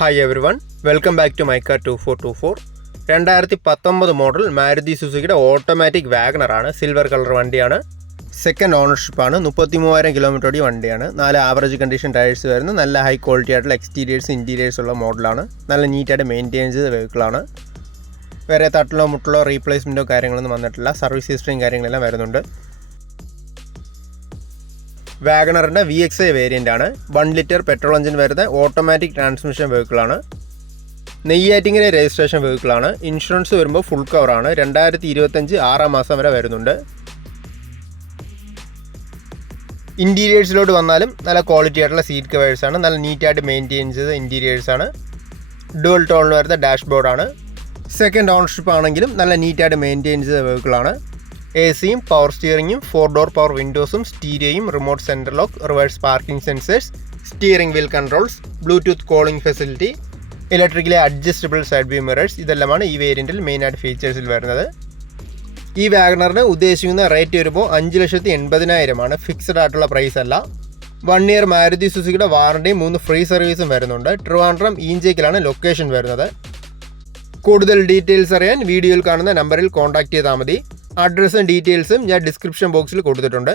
Hi everyone, welcome back to my car 2424. 2019 model Maruti സുസുക്കിയുടെ automatic വാഗണറാണ്. Silver colour വണ്ടിയാണ്. Second ഓണർഷിപ്പാണ്. 33,000 kilometre ഓടിയ വണ്ടിയാണ്. 4 ആവറേജ് കണ്ടീഷൻ ടയേഴ്സ് വരുന്ന നല്ല ഹൈ ക്വാളിറ്റി ആയിട്ടുള്ള എക്സ്റ്റീരിയേഴ്സ് ഇൻറ്റീരിയേഴ്സ് ഉള്ള മോഡലാണ്. നല്ല നീറ്റായിട്ട് മെയിൻറ്റെയിൻ ചെയ്ത വെഹിക്കിളാണ്. വേറെ തട്ടിലോ മുട്ടിലോ റീപ്ലേസ്മെൻറ്റോ കാര്യങ്ങളൊന്നും വന്നിട്ടില്ല. സർവീസ് ഹിസ്റ്ററിയും കാര്യങ്ങളെല്ലാം വരുന്നുണ്ട്. വാഗണറിൻ്റെ VXI വേരിയൻ്റ് ആണ്. 1 ലിറ്റർ പെട്രോൾ എഞ്ചിൻ വരുന്ന ഓട്ടോമാറ്റിക് ട്രാൻസ്മിഷൻ വെഹിക്കിളാണ്. നെയ്യാറ്റിങ്ങര രജിസ്ട്രേഷൻ വെഹിക്കിളാണ്. ഇൻഷുറൻസ് വരുമ്പോൾ ഫുൾ കവറാണ്. 2025 6 മാസം വരെ വരുന്നുണ്ട്. ഇൻറ്റീരിയേഴ്സിലോട്ട് വന്നാലും നല്ല ക്വാളിറ്റി ആയിട്ടുള്ള സീറ്റ് കവേഴ്സാണ്. നല്ല നീറ്റായിട്ട് മെയിൻറ്റെയിൻ ചെയ്ത ഇൻറ്റീരിയേഴ്സാണ്. ഡുവൽ ടോണിൽ വരുന്ന ഡാഷ്ബോർഡാണ്. സെക്കൻഡ് ഓണർഷിപ്പ് ആണെങ്കിലും നല്ല നീറ്റായിട്ട് മെയിൻറ്റെയിൻ ചെയ്ത വെഹിക്കിളാണ്. AC-യും പവർ സ്റ്റിയറിങ്ങും 4 ഡോർ പവർ വിൻഡോസും സ്റ്റീരിയോയും remote centre lock, reverse parking sensors, steering wheel controls, Bluetooth calling facility, electrically adjustable side view mirrors ഇതെല്ലാമാണ് ഈ വേരിയൻറ്റിൽ മെയിനായിട്ട് ഫീച്ചേഴ്സിൽ വരുന്നത്. ഈ വാഗണറിന് ഉദ്ദേശിക്കുന്ന റേറ്റ് വരുമ്പോൾ 5,80,000 ഫിക്സഡ് ആയിട്ടുള്ള പ്രൈസ് അല്ല. 1 ഇയർ മാരുതി സുസുക്കിയുടെ വാറണ്ടിയും 3 ഫ്രീ സർവീസും വരുന്നുണ്ട്. ട്രിവാൻഡ്രം ഈഞ്ചേക്കിലാണ് ലൊക്കേഷൻ വരുന്നത്. കൂടുതൽ ഡീറ്റെയിൽസ് അറിയാൻ വീഡിയോയിൽ കാണുന്ന നമ്പറിൽ കോൺടാക്റ്റ് ചെയ്താൽ മതി. അഡ്രസ്സും ഡീറ്റെയിൽസും ഞാൻ ഡിസ്ക്രിപ്ഷൻ ബോക്സിൽ കൊടുത്തിട്ടുണ്ട്.